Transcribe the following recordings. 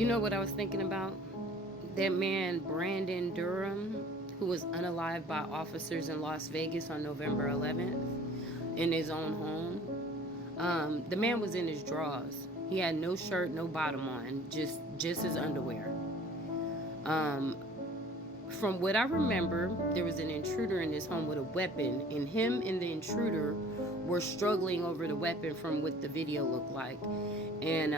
You know what I was thinking about? That man, Brandon Durham, who was unalived by officers in Las Vegas on November 11th in his own home. The man was in his drawers. He had no shirt, no bottom on, just his underwear. Um, from what I remember, there was an intruder in his home with a weapon, and him and the intruder were struggling over the weapon from what the video looked like. And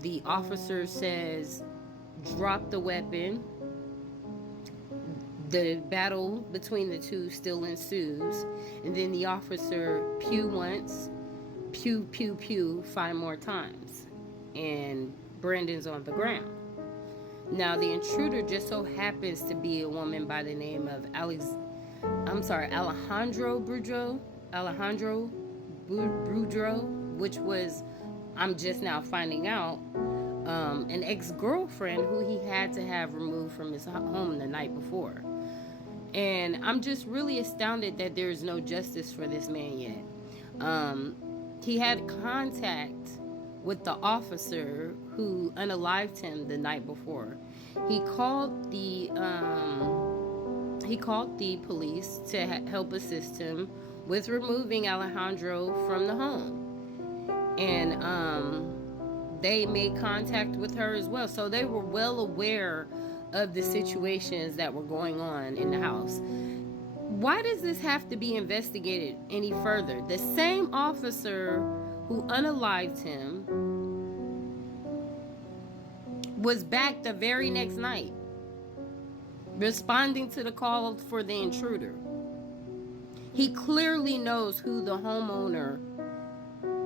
the officer says, drop the weapon. The battle between the two still ensues. And then the officer pew once, pew, pew, pew 5 more times. And Brandon's on the ground. Now, the intruder just so happens to be a woman by the name of Alejandro Boudreaux, which was, I'm just now finding out, an ex-girlfriend who he had to have removed from his home the night before. And I'm just really astounded that there's no justice for this man yet. He had contact with the officer who unalived him the night before. He called the police to help assist him with removing Alejandro from the home. And they made contact with her as well. So they were well aware of the situations that were going on in the house. Why does this have to be investigated any further? The same officer who unalived him was back the very next night, responding to the call for the intruder. He clearly knows who the homeowner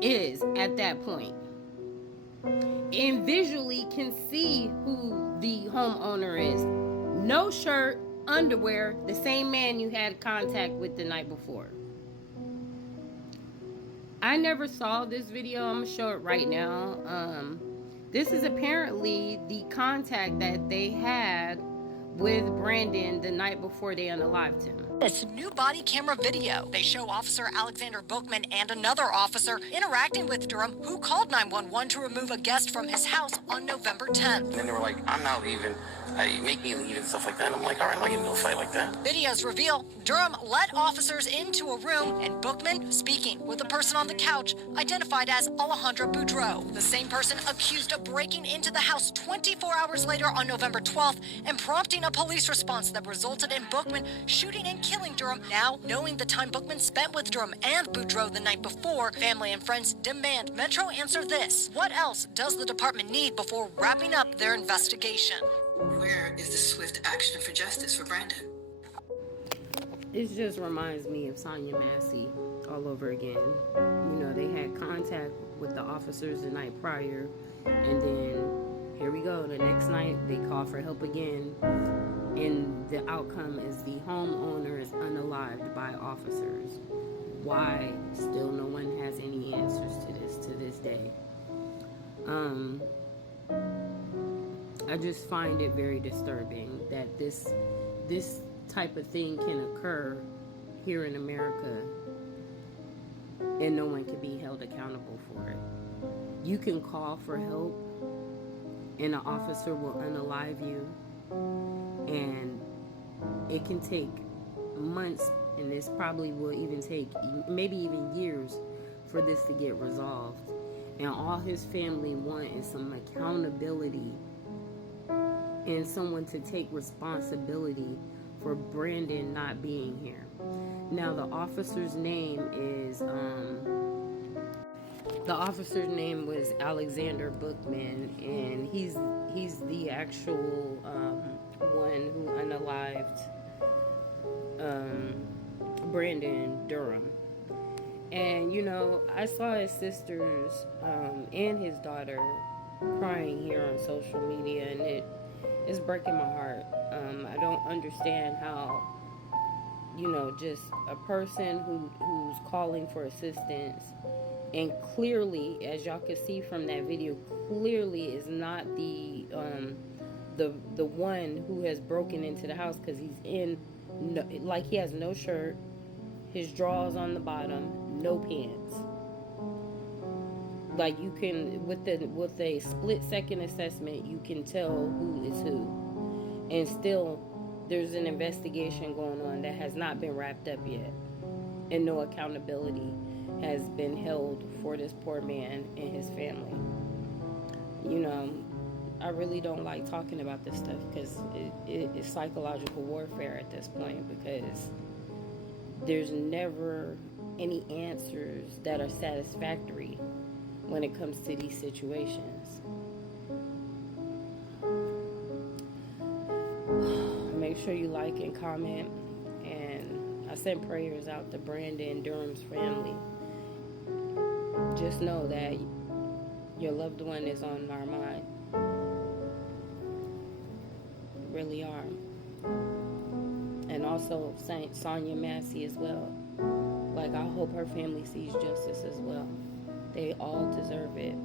is at that point, and visually can see who the homeowner is. No shirt, underwear, the same man you had contact with the night before. I never saw this video. I'm gonna show it right now. This is apparently the contact that they had with Brandon the night before they unalived him. This new body camera video. They show Officer Alexander Bookman and another officer interacting with Durham, who called 911 to remove a guest from his house on November 10th. And then they were like, I'm not leaving. Make me leave and stuff like that. I'm like, all right, I'm not getting into a fight like that. Videos reveal Durham led officers into a room and Bookman, speaking with the person on the couch, identified as Alejandro Boudreaux, the same person accused of breaking into the house 24 hours later on November 12th and prompting a police response that resulted in Bookman shooting and killing Durham. Now, knowing the time Bookman spent with Durham and Boudreaux the night before, family and friends demand Metro answer this. What else does the department need before wrapping up their investigation? Where is the swift action for justice for Brandon? It just reminds me of Sonya Massey all over again. You know, they had contact with the officers the night prior, and then here we go. The next night, they call for help again, and the outcome is the homeowner is unalived by officers. Why? Still no one has any answers to this day. I just find it very disturbing that this type of thing can occur here in America and no one can be held accountable for it. You can call for help and an officer will unalive you, and it can take months, and this probably will even take maybe even years for this to get resolved. And all his family want is some accountability and someone to take responsibility for Brandon not being here. Now, the officer's name was Alexander Bookman, and he's the actual one who unalived Brandon Durham. And you know, I saw his sisters and his daughter crying here on social media, and it's breaking my heart. I don't understand how, you know, just a person who's calling for assistance, and clearly, as y'all can see from that video, clearly is not the one who has broken into the house, because he's he has no shirt, his drawers on the bottom, no pants. Like, you can, with a split second assessment, you can tell who is who. And still, there's an investigation going on that has not been wrapped up yet, and no accountability has been held for this poor man and his family. You know, I really don't like talking about this stuff because it's psychological warfare at this point, because there's never any answers that are satisfactory when it comes to these situations. Make sure you like and comment, and I send prayers out to Brandon Durham's family. Just know that your loved one is on our mind. Really are. And also Saint Sonia Massey as well. Like, I hope her family sees justice as well. They all deserve it.